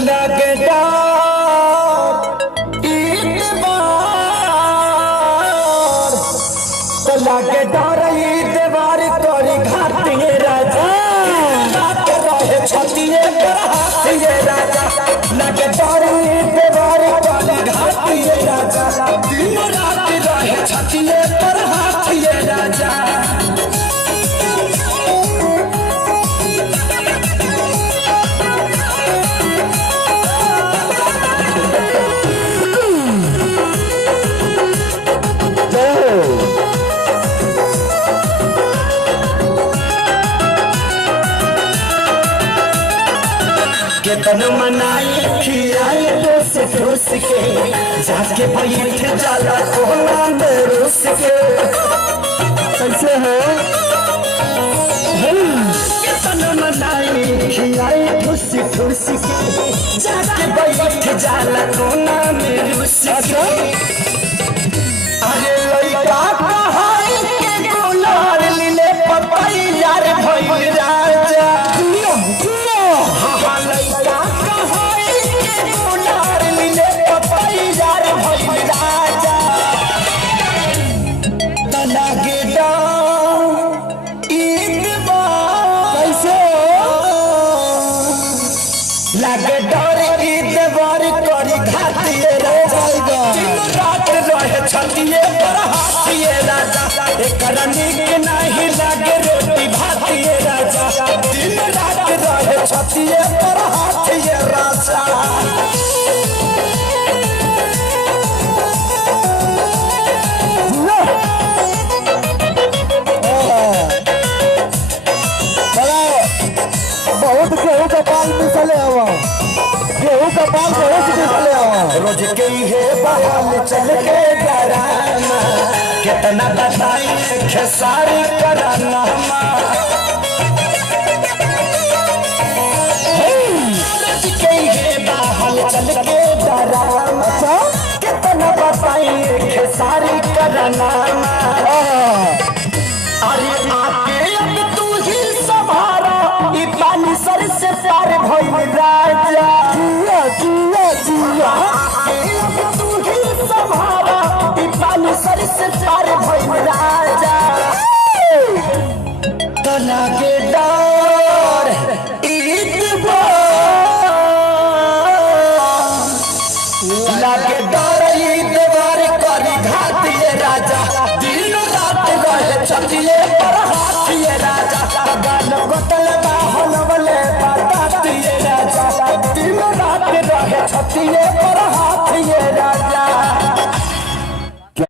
लगे लगे दीवार तोरी घाटिए राजा रहे छतिए हाथिए राजा लगे दीवार तोरी घाटिए राजा दिन रात रहे छतिए पर हाथिए राजा केतन मनाई खियाई ठूस के जाके बैठ जाला कोना में रुस के कैसे हो केतन मनाई खियाई ठूस के जाके बैठ जाला कोना में रुस के अरे लइका कहाई के गुलार लीले पपाई यार भइल राजा लगे डर ईदवार करी घाटिए राजा दिन रात रहे छतिए पर हाथिए राजा एकर नीक नहीं लगे रोटी भातिए राजा दिन रात रहे छतिए पर हाथिए राजा बहुत गेहूं का पाल मिसले हवा गेहूं का पाल बहुत मिसले हवा रोज के है बहाल चल के डराना कितना बताई खेसारी कराना रोज के है बहाल चल के डराना कितना बताई खेसारी कराना अरे आके अब तू ही संभारा ई पानी सर से पार भइल राजा जिया जिया जिया अब तू ही संभारा ई पानी सर से पार भइल राजा तना के डर लागे डर ईदवार करी घाटिए राजा दिन रात रहे छतिए पर हाथ